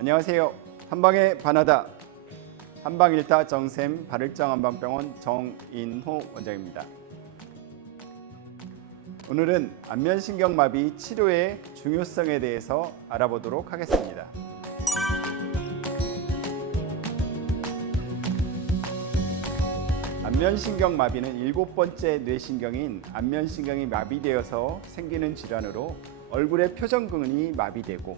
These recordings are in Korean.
안녕하세요. 한방의 바나다 한방일타 정샘 발을정 한방병원 정인호 원장입니다. 오늘은 안면신경마비 치료의 중요성에 대해서 알아보도록 하겠습니다. 안면신경마비는 7번째 뇌신경인 안면신경이 마비되어서 생기는 질환으로 얼굴의 표정근이 마비되고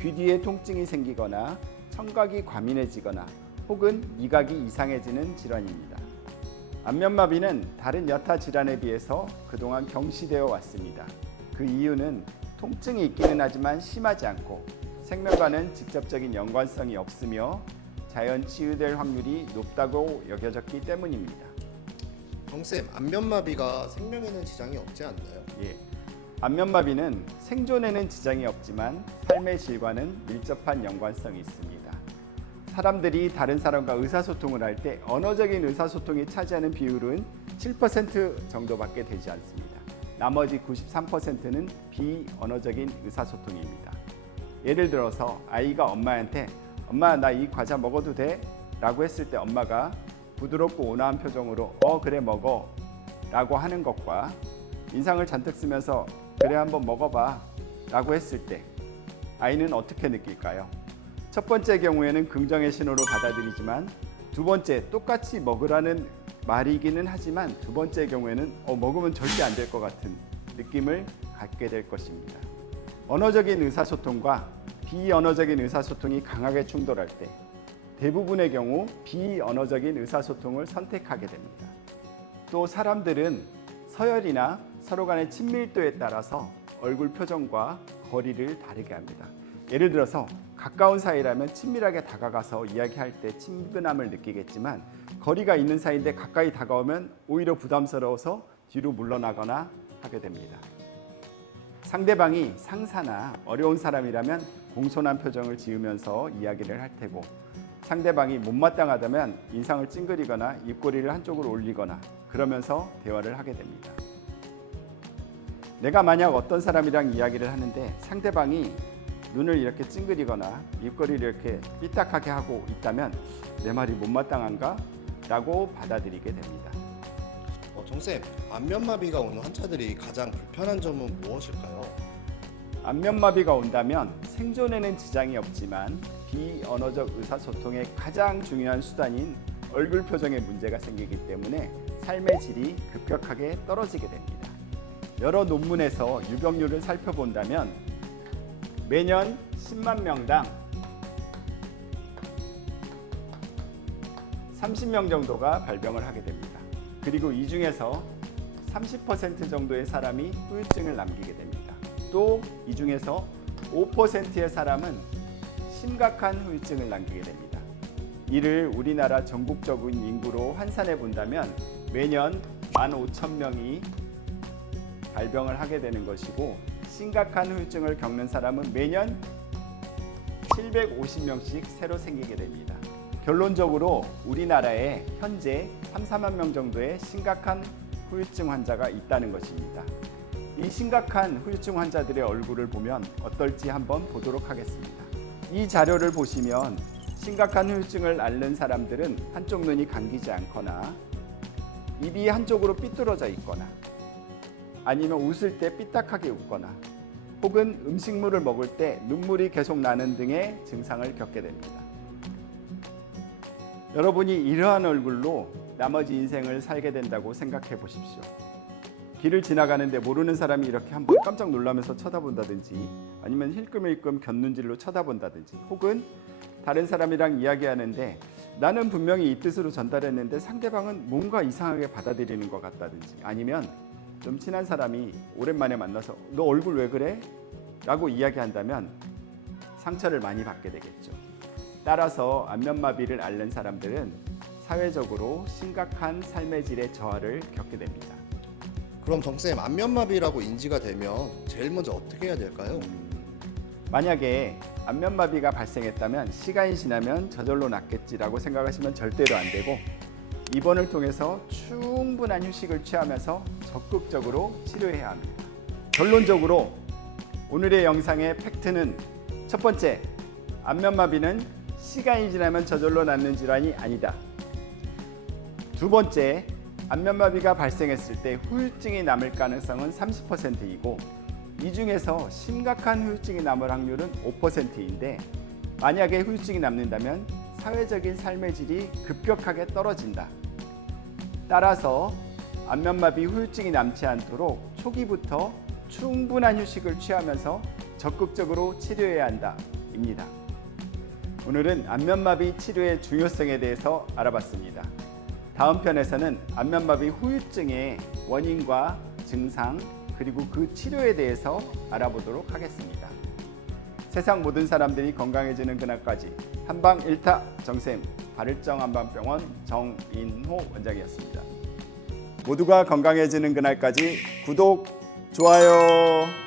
귀 뒤에 통증이 생기거나 청각이 과민해지거나 혹은 미각이 이상해지는 질환입니다. 안면마비는 다른 여타 질환에 비해서 그동안 경시되어 왔습니다. 그 이유는 통증이 있기는 하지만 심하지 않고 생명과는 직접적인 연관성이 없으며 자연 치유될 확률이 높다고 여겨졌기 때문입니다. 정쌤, 안면마비가 생명에는 지장이 없지 않나요? 예. 안면마비는 생존에는 지장이 없지만 삶의 질과는 밀접한 연관성이 있습니다. 사람들이 다른 사람과 의사소통을 할 때 언어적인 의사소통이 차지하는 비율은 7% 정도밖에 되지 않습니다. 나머지 93%는 비언어적인 의사소통입니다. 예를 들어서 아이가 엄마한테 엄마 나 이 과자 먹어도 돼? 라고 했을 때 엄마가 부드럽고 온화한 표정으로 그래 먹어 라고 하는 것과 인상을 잔뜩 쓰면서 그래 한번 먹어봐 라고 했을 때 아이는 어떻게 느낄까요? 첫 번째 경우에는 긍정의 신호로 받아들이지만 두 번째 똑같이 먹으라는 말이기는 하지만 두 번째 경우에는 먹으면 절대 안 될 것 같은 느낌을 갖게 될 것입니다. 언어적인 의사소통과 비언어적인 의사소통이 강하게 충돌할 때 대부분의 경우 비언어적인 의사소통을 선택하게 됩니다. 또 사람들은 서열이나 서로 간의 친밀도에 따라서 얼굴 표정과 거리를 다르게 합니다. 예를 들어서 가까운 사이라면 친밀하게 다가가서 이야기할 때 친근함을 느끼겠지만 거리가 있는 사이인데 가까이 다가오면 오히려 부담스러워서 뒤로 물러나거나 하게 됩니다. 상대방이 상사나 어려운 사람이라면 공손한 표정을 지으면서 이야기를 할 테고 상대방이 못마땅하다면 인상을 찡그리거나 입꼬리를 한쪽으로 올리거나 그러면서 대화를 하게 됩니다. 내가 만약 어떤 사람이랑 이야기를 하는데 상대방이 눈을 이렇게 찡그리거나 입꼬리를 이렇게 삐딱하게 하고 있다면 내 말이 못마땅한가? 라고 받아들이게 됩니다. 정쌤, 안면마비가 오는 환자들이 가장 불편한 점은 무엇일까요? 안면마비가 온다면 생존에는 지장이 없지만 비언어적 의사소통의 가장 중요한 수단인 얼굴 표정에 문제가 생기기 때문에 삶의 질이 급격하게 떨어지게 됩니다. 여러 논문에서 유병률을 살펴본다면 매년 10만 명당 30명 정도가 발병을 하게 됩니다. 그리고 이 중에서 30% 정도의 사람이 후유증을 남기게 됩니다. 또 이 중에서 5%의 사람은 심각한 후유증을 남기게 됩니다. 이를 우리나라 전국적인 인구로 환산해 본다면 매년 15,000명이 발병을 하게 되는 것이고 심각한 후유증을 겪는 사람은 매년 750명씩 새로 생기게 됩니다. 결론적으로 우리나라에 현재 3, 4만 명 정도의 심각한 후유증 환자가 있다는 것입니다. 이 심각한 후유증 환자들의 얼굴을 보면 어떨지 한번 보도록 하겠습니다. 이 자료를 보시면 심각한 후유증을 앓는 사람들은 한쪽 눈이 감기지 않거나 입이 한쪽으로 삐뚤어져 있거나 아니면 웃을 때 삐딱하게 웃거나 혹은 음식물을 먹을 때 눈물이 계속 나는 등의 증상을 겪게 됩니다. 여러분이 이러한 얼굴로 나머지 인생을 살게 된다고 생각해 보십시오. 길을 지나가는데 모르는 사람이 이렇게 한번 깜짝 놀라면서 쳐다본다든지 아니면 힐끔힐끔 곁눈질로 쳐다본다든지 혹은 다른 사람이랑 이야기하는데 나는 분명히 이 뜻으로 전달했는데 상대방은 뭔가 이상하게 받아들이는 것 같다든지 아니면 좀 친한 사람이 오랜만에 만나서 너 얼굴 왜 그래? 라고 이야기한다면 상처를 많이 받게 되겠죠. 따라서 안면마비를 앓는 사람들은 사회적으로 심각한 삶의 질의 저하를 겪게 됩니다. 그럼 정쌤, 안면마비라고 인지가 되면 제일 먼저 어떻게 해야 될까요? 만약에 안면마비가 발생했다면 시간이 지나면 저절로 낫겠지라고 생각하시면 절대로 안 되고 입원을 통해서 충분한 휴식을 취하면서 적극적으로 치료해야 합니다. 결론적으로 오늘의 영상의 팩트는 첫 번째, 안면마비는 시간이 지나면 저절로 낫는 질환이 아니다. 두 번째, 안면마비가 발생했을 때 후유증이 남을 가능성은 30%이고 이 중에서 심각한 후유증이 남을 확률은 5%인데 만약에 후유증이 남는다면 사회적인 삶의 질이 급격하게 떨어진다. 따라서 안면마비 후유증이 남지 않도록 초기부터 충분한 휴식을 취하면서 적극적으로 치료해야 한다입니다. 오늘은 안면마비 치료의 중요성에 대해서 알아봤습니다. 다음 편에서는 안면마비 후유증의 원인과 증상 그리고 그 치료에 대해서 알아보도록 하겠습니다. 세상 모든 사람들이 건강해지는 그날까지 한방 1타 정쌤 발을정 한방병원 정인호 원장이었습니다. 모두가 건강해지는 그날까지 구독, 좋아요.